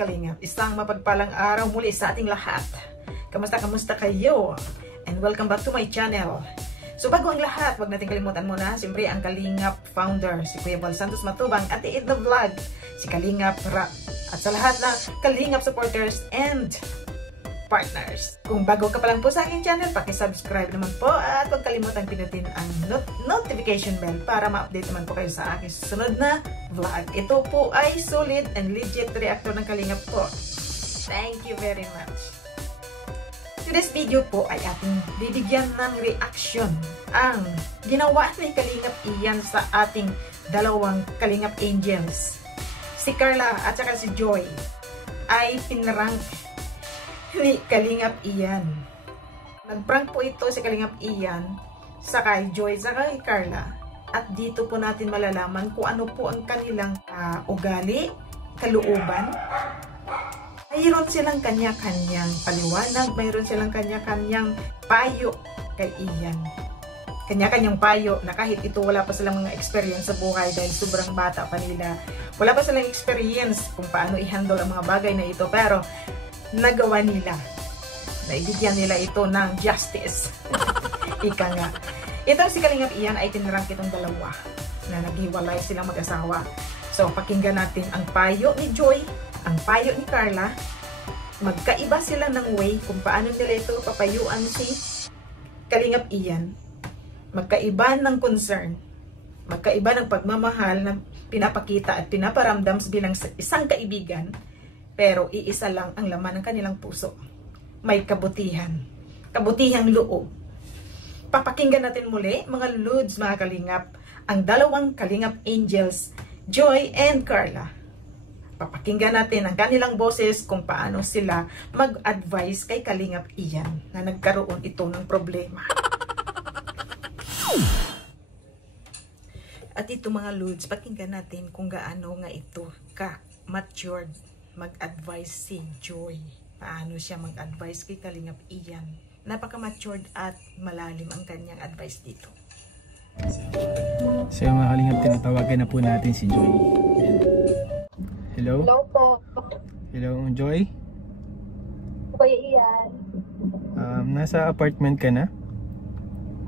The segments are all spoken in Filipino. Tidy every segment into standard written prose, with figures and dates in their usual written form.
Kalingap, isang mapagpalang araw muli sa ating lahat. Kamusta kayo? And welcome back to my channel. So bago ang lahat, wag natin kalimutan muna, siyempre ang Kalingap founder, si Kuya Bal Santos Matubang, at i-eat the vlog, si Kalingap Rap, at sa lahat ng Kalingap supporters and partners. Kung bago ka pa lang po sa aking channel, paki-subscribe naman po at huwag kalimutan pinutin ang notification bell para ma-update naman po kayo sa aking susunod na vlog. Ito po ay solid and legit reactor ng Kalingap po. Thank you very much. Today's video po ay ating bibigyan ng reaction ang ginawa ni Kalingap Ian sa ating dalawang Kalingap Angels. Si Carla at saka si Joy ay pinrank ni Kalingap Ian. Nagprank po ito si Kalingap Ian sa kay Joy sa kay Carla. At dito po natin malalaman kung ano po ang kanilang ugali, kalooban. Mayroon silang kanya-kanyang paliwanag, mayroon silang kanya-kanyang payo kay Ian. Kanya-kanyang payo na kahit ito wala pa silang mga experience sa buhay dahil sobrang bata pa nila. Wala pa silang experience kung paano i-handle ang mga bagay na ito, pero nagawa nila. Naibigyan nila ito ng justice. Ika nga. Ito si Kalingap Ian ay tinrank itong dalawa na naghiwalay silang mag-asawa. So, pakinggan natin ang payo ni Joy, ang payo ni Carla. Magkaiba sila ng way kung paano nila ito papayuan si Kalingap Ian. Magkaiba ng concern. Magkaiba ng pagmamahal na pinapakita at pinaparamdam bilang isang kaibigan. Pero iisa lang ang laman ng kanilang puso. May kabutihan. Kabutihang loob. Papakinggan natin muli, mga Lods, mga Kalingap, ang dalawang Kalingap Angels, Joy and Carla. Papakinggan natin ang kanilang boses kung paano sila mag-advise kay Kalingap Ian na nagkaroon ito ng problema. At ito mga Lods, pakinggan natin kung gaano nga ito ka-matured mag-advise si Joy. Paano siya mag-advise kay Kalingap Ian. Napaka-matured at malalim ang kanyang advice dito. So mga Kalingap, tinatawagan na po natin si Joy. Hello? Hello po. Hello, Joy? Kuya Ian. Nasa apartment ka na?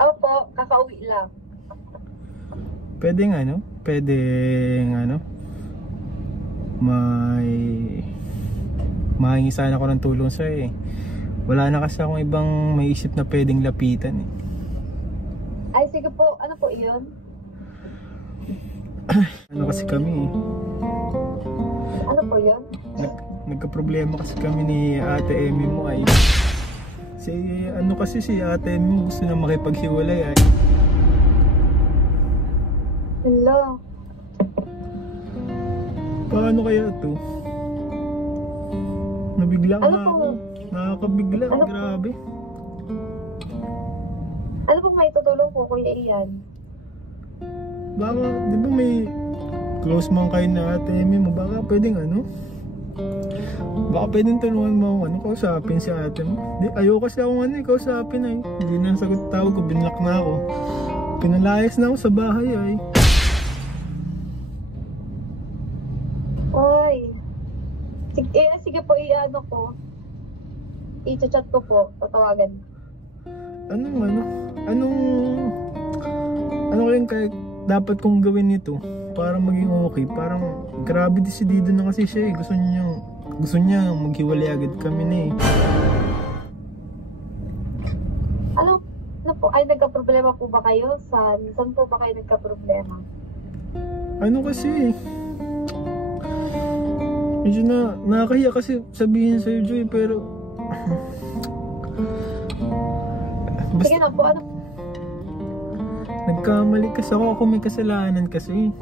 Opo, kakauwi lang. Pwedeng mahingi sana ako ng tulong sa'yo eh. Wala na kasi akong ibang may isip na pwedeng lapitan eh. Ay, sige po. Ano po yun? Ano kasi kami eh. Ano po yun? Nagka-problema kasi kami ni Ate Emmy mo ay. Si Ate Emmy mo gusto na makipaghiwalay ay. Hello. Paano kaya to? Nabigla Ano nga po? ako. Nakakabigla. Ano po? Grabe. Ano po may tutulong po, Kuya Ian? Baka, di ba may close man kayo na Ate Emmy mo? Baka pwedeng baka pwedeng tulungan mo kausapin si ate mo. Ayoko kasi akong kausapin ay. Hindi na sagot tawag ko, binlock na ako. Pinalayas na ako sa bahay ay. Ay. Sige po, ko. I-chat ko po, tatawagan. Anong kayong dapat kong gawin nito para maging okay? Parang grabe desidido na kasi siya eh. Gusto niya maghiwalay agad kami na eh. Ano po, ay nagka-problema po ba kayo? Saan po ba kayo nagka-problema? Kasi medyo nakakahiya kasi sabihin sa'yo, Joy, pero Sige na po, nagkamali kasi ako may kasalanan kasi.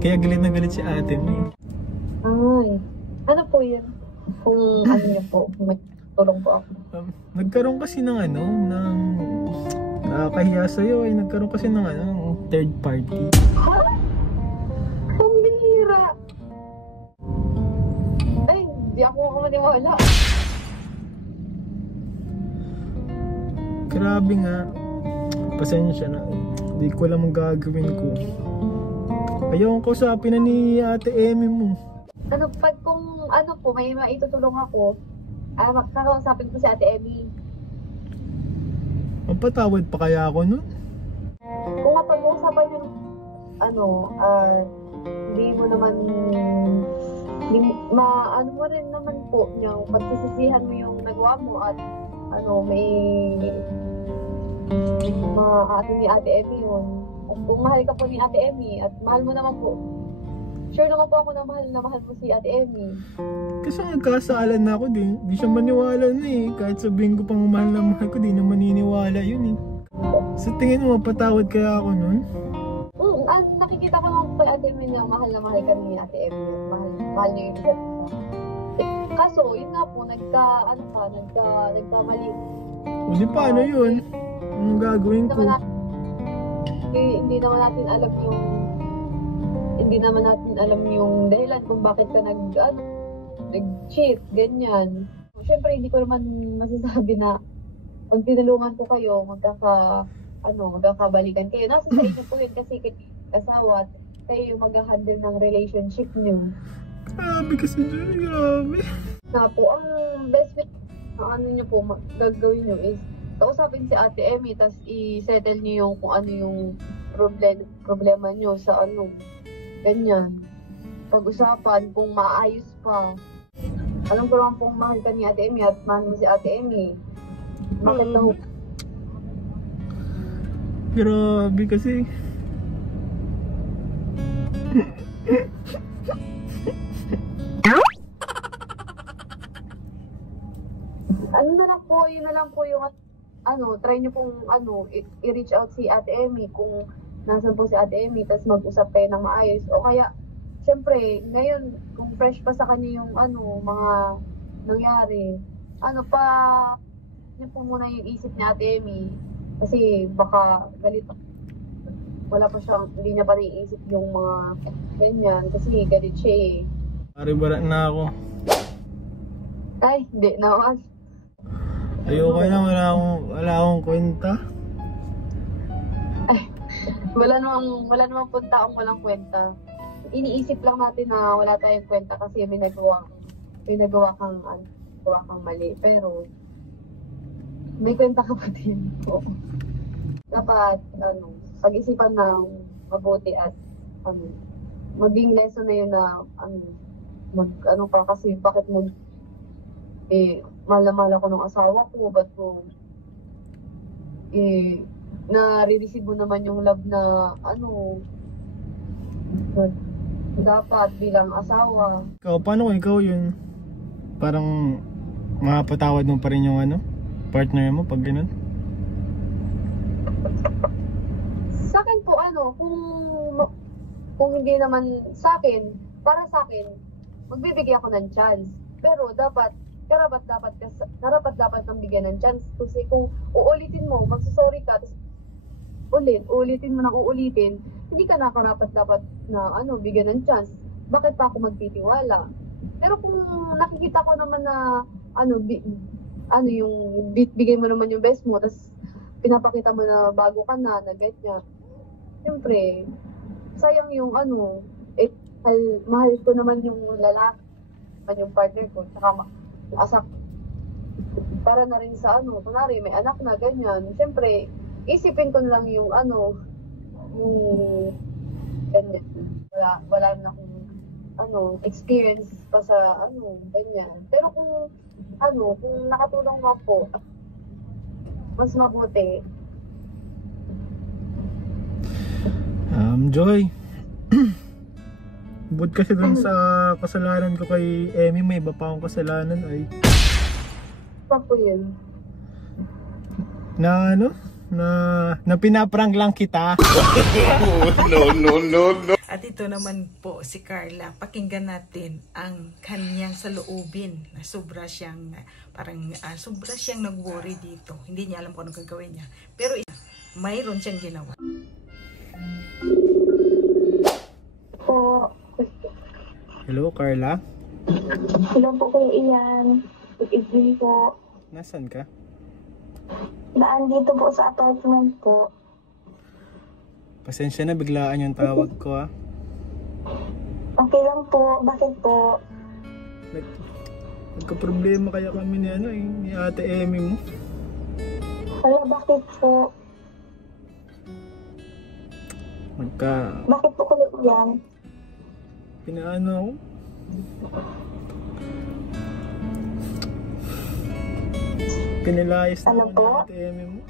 Kaya galit na galit si ate mo. Ay, ano po yun? Kung ano niyo po, kung may tulong po ako. Nagkaroon kasi ng nakakahiya sa'yo ay nagkaroon kasi ng third party. Ha? Pambihira! Ay, di ako maniwala. Grabe nga. Pasensya na. Hindi ko alam ang gagawin ko. Ayaw ko kausapin na ni Ate Emmy mo. Ano, pag kung ano po, may maitutulong ako, kakausapin ko si Ate Emmy. Mapatawad pa kaya ako nun? Kung mapag-uusapan yung ano, hindi mo naman, ano mo rin naman po, yung pagsisisihan mo yung nagawa mo at ano, may ano ni Ate Emmy yun. Kung mahal ka po ni Ate Emmy at mahal mo naman po, sure naman po ako na mahal mo si Ate Emmy. Kasi nagkasalan na ako din. Di siya maniwala na eh. Kahit sabihin ko pang mahal na mahal ko, di na maniniwala yun eh. Sa tingin mo, mapatawad kaya ako nun? Nakikita ko naman po Ate Emmy na mahal ka ni Ate Emmy. Mahal niyo yung isa't isa. Kaso, yun nga po, nagkamali. Hindi paano yun? Anong gagawin ko? Hindi naman natin alam yung dahilan kung bakit ka nag-cheat, ganyan. Siyempre, hindi ko naman masasabi na pag tinulungan ko kayo, magkakabalikan kayo. Nasa sa inyo po yun kasi kasawa at kayo yung mag-handle ng relationship niyo. Grabe kasi dyan, grabe. Na po, ang best way na niyo po gagawin niyo is kausapin si Ate Emmy, tas i-settle niyo yung kung ano yung problema niyo sa ganyan. Pag-usapan kung maayos pa. Alam ko naman pong mahal ka ni Ate Emmy at mahal mo si Ate Emmy. Bakit na Grabe kasi. Yun na lang po yung try niyo pong i-reach out si Ate Emmy kung nasan po si Ate Emmy, tapos mag-usap kayo ng maayos. O kaya, syempre, ngayon, kung fresh pa sa kanya yung mga nangyari, niya po muna yung isip ni Ate Emmy. Kasi baka galit, hindi niya pa naiisip yung mga ganyan, kasi galit siya eh. Pare-bara na ako. Ay, hindi naman. Ayoko na, wala akong kwenta. Ay, wala namang punta akong walang kwenta. Iniisip lang natin na wala tayong kwenta kasi may nagawa kang mali. Pero, may kwenta ka pa din. Oo. Dapat, pag-isipan ng mabuti at, maging lesson na yun na, kasi bakit mo, mahal na mahal ako ng asawa ko, ba't ko, nare-receive mo naman yung love na, dapat bilang asawa. Ikaw, paano kung ikaw yun? Parang, mapatawad mo pa rin yung partner mo pag ganun? Sa akin po, kung hindi naman sa akin, para sa akin, magbibigay ako ng chance. Pero karapat dapat kang bigyan ng chance. Kasi kung uulitin mo, magsasorry ka, tapos uulitin mo nang uulitin, hindi ka nakarapat dapat na bigyan ng chance. Bakit pa ako magtitiwala? Pero kung nakikita ko naman na yung bigay mo naman yung best mo, tapos pinapakita mo na bago ka na ganyan. Siyempre, sayang yung mahal ko naman yung lalaki, yung partner ko, tsaka para na rin sa kunwari may anak na ganyan. Siyempre, isipin ko na lang yung yung ganyan. Wala na akong experience pa sa ganyan. Pero kung nakatulong mo po, mas mabuti. Joy. Bukod kasi dun sa kasalanan ko kay Emmy, may iba pa akong kasalanan ay. Pa po yun. Na pinaprank lang kita. No. At ito naman po si Carla, pakinggan natin ang kanyang saloobin na sobra siyang nag-worry dito. Hindi niya alam kung anong gagawin niya. Pero mayroon siyang ginawa. Po. Hello, Carla? Hello po kayo, Ian. Good evening po. Nasaan ka? Daan dito po sa apartment po. Pasensya na, biglaan yung tawag ko Okay lang po. Bakit po? Nagka-problema kaya kami ni ni Ate Emmy mo. Hala, bakit po? Bakit po kulit yan? Pinaano ako? Pinilayas na Ano ako po? ni Ate Emmy mo.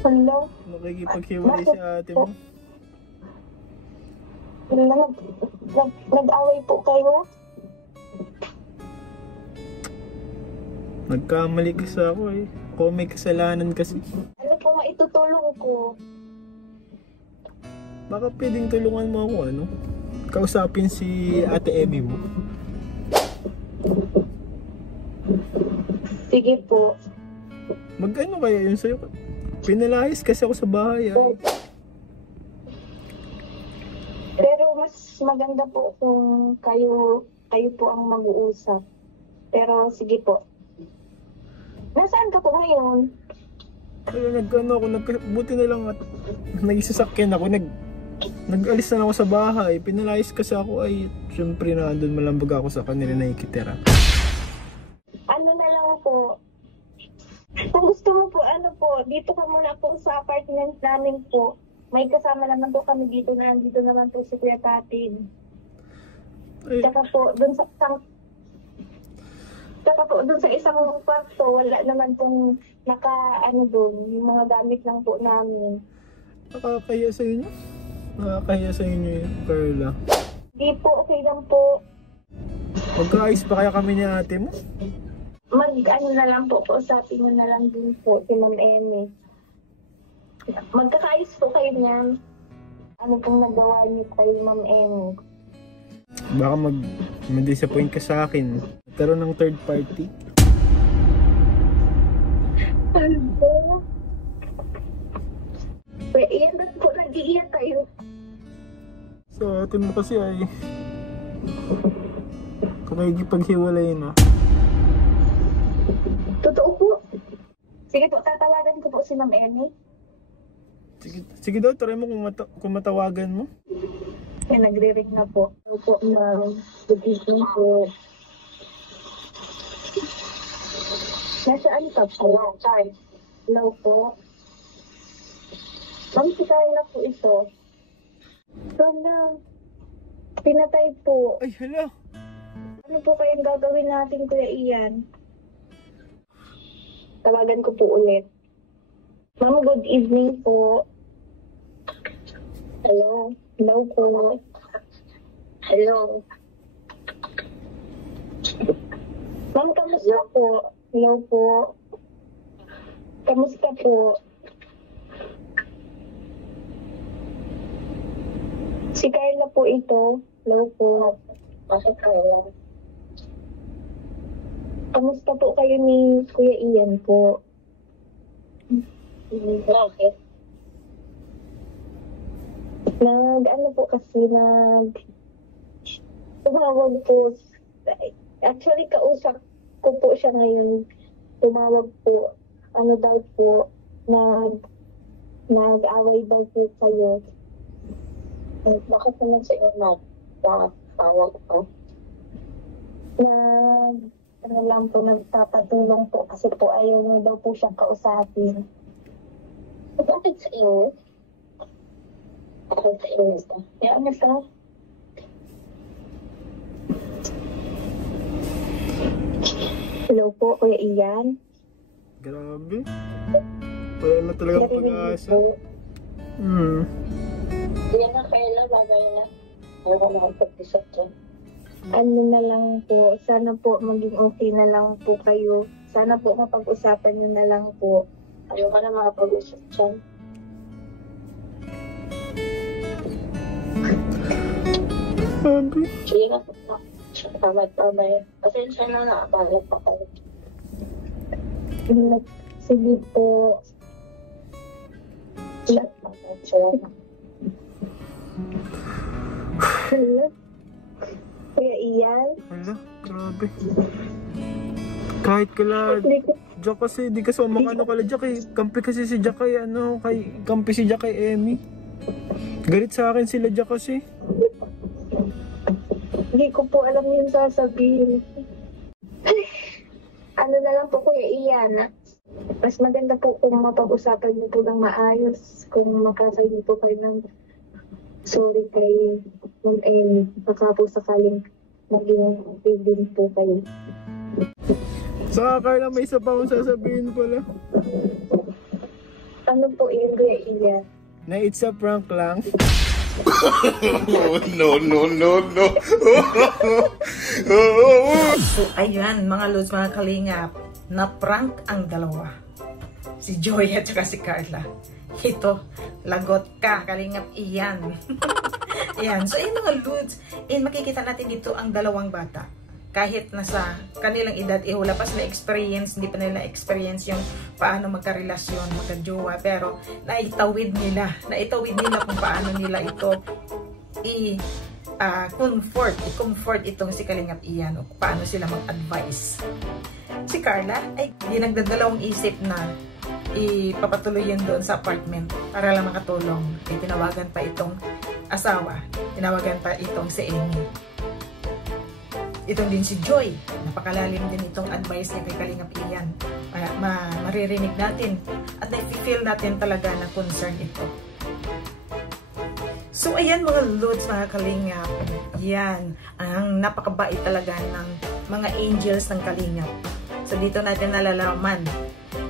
Hala, Nakikipaghiwalay si ate mo. nag-away po kayo? Nagkamali kasi ako eh. Ako may kasalanan kasi. Ano po nga itutulong ko? Baka pwedeng tulungan mo ako kausapin si Ate Emmy mo. Sige po. Mag-ano kaya yun sa'yo? Pinalayas kasi ako sa bahay Pero mas maganda po kung kayo po ang mag-uusap. Pero sige po. Nasaan ka po ngayon? Kaya buti na lang at nagsasakyan ako, nag-alis na lang ako sa bahay. Pinalayas kasi ako syempre na andun malambag ako sa kanila nakikitira. Ano na lang po, kung gusto mo po, dito ka muna po sa apartment namin po. May kasama naman po kami dito na nandito naman po si Kuya Tatin. Tsaka po, dun sa isang kwarto, wala naman pong doon, yung mga gamit lang po namin. Nakakahiya sa inyo? Nakakahiya sa inyo yun, Carla. Di po, okay lang po. Magkaayos pa kaya kami ni ate mo? Na lang po, kausapin mo na lang din po si Ma'am Emmy. Magkakaayos po kayo niyan. Ano pong nagawa niyo kay Ma'am Emmy? Baka mag-disappoint ka sa akin. Nagkaroon ng third party. Ano? Iyan ba't po nag-iiyak kayo? Sa atin mo kasi kumikipaghiwalay na. Totoo po. Sige po, tatawagan ko po si Ma'am Emmy. Sige daw, try mo kung matawagan mo. Nagre-ring na po. Hello po, ma'am. Good evening po. Nasaan ka po? Hello, Charles. Hello po. Ma'am, si Carla po ito. Sana, pinatay po. Ay, hala. Ano po kayong gagawin natin, Kuya Ian? Tawagan ko po ulit. Ma'am, good evening po. Hello. Hello po. Hello. Ma'am, kamusta po? Hello po. Kamusta po? Si Carla po ito. Hello po. Bakit Carla? Kamusta po kayo ni Kuya Ian po? Bakit? Tumawag po. Actually, kausap ko po siya ngayon. Tumawag po. Daw po, nag-away daw po kayo. Bakit naman sa inyo nagtawag po? Nagpapatulong po kasi po ayaw na daw po siyang kausapin. Bakit sa inyo? Bakit sa inyo ito? Yan na po. Hello po, Kuya Ian. Grabe. Wala na talagang pag-aasa. Yan na, Carla, bagay na. Ayaw na makapag-isip dyan. Ano na lang po, sana po maging okay na lang po kayo. Sana po mapag-usapan nyo na lang po. Ayaw ka na makapag-usap dyan. Grabe. Sige na po. Tamad-tamad. Pasensya na nakapalag pa kayo. Sige po. Hello? Kuya Ian? Hala, grabe. Kahit kala Jack kasi, di kasi umakano kala Jack kampi kasi si Jack kampi si Jack kay Emmy. Galit sa akin sila Jack kasi. Hindi ko po alam yung sasabihin. Ano na lang po, Kuya Ian, mas maganda po kung mapag-usapan niyo po ng maayos, kung makasayin po kayo ng sorry kay Ma'am Amy, baka po sakaling maging feeling po kayo. Sa Carla, may isa pa akong sasabihin pala. Ano po yun, Kuya Ian? Na it's a prank lang. No. So, ayan, mga lods, mga kalingap, na-prank ang dalawa. Si Joy at saka si Carla. Ito, lagot ka, kalingap, iyan. Ayan, so ayan mga lods, makikita natin dito ang dalawang bata. Kahit nasa kanilang edad, wala pa sila experience, hindi pa nila experience yung paano magkarelasyon, magkajowa, pero naitawid nila kung paano nila ito i-comfort itong si Kalingap Ian, o paano sila mag-advise. Si Carla ay di nagdadalawang isip na ipapatuloy yan doon sa apartment para lang makatulong. Ay tinawagan pa itong asawa, tinawagan pa itong si Amy. Itong din si Joy, napakalalim din itong advice niya kay Kalingap Ian. Maririnig natin at na-feel natin talaga na concern ito. So ayan mga lods, mga Kalingap, yan ang napakabait talaga ng mga angels ng Kalingap. So dito natin nalalaman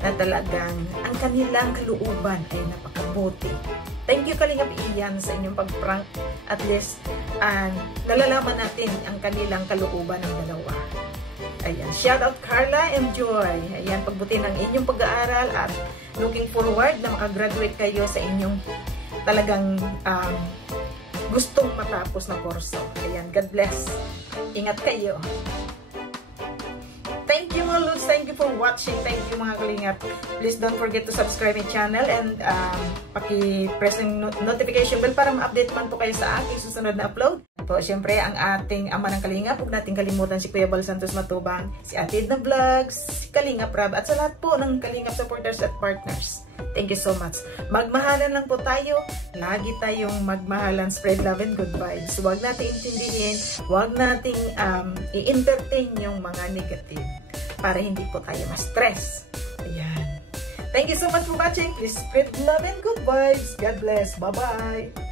na talagang ang kanilang kalooban ay napakabuti. Thank you Kalingap Ian sa inyong pag-prank. At least nalalaman natin ang kanilang kalooban ng dalawa. Ayan, shout out Carla and Joy. Ayan, pagbuti ng inyong pag-aaral at looking forward na makagraduate kayo sa inyong talagang gustong matapos na kurso. Ayan, God bless. Ingat kayo. Thank you mga lods. Thank you for watching. Thank you mga Kalingap. Please don't forget to subscribe my channel and paki-press yung notification bell para ma-update man po kayo sa aking susunod na upload. Po, syempre, ang ating ama ng Kalingap, huwag natin kalimutan si Kuya Bal Santos Matubang, si Ate Edna Vlogs, si Kalingap Rab, at sa lahat po ng Kalingap supporters at partners. Thank you so much. Magmahalan lang po tayo. Lagi tayong magmahalan. Spread love and good vibes. Huwag natin intindihin. Huwag nating i-entertain yung mga negative para hindi po tayo ma-stress. Ayan. Thank you so much for watching. Please spread love and good vibes. God bless. Bye-bye.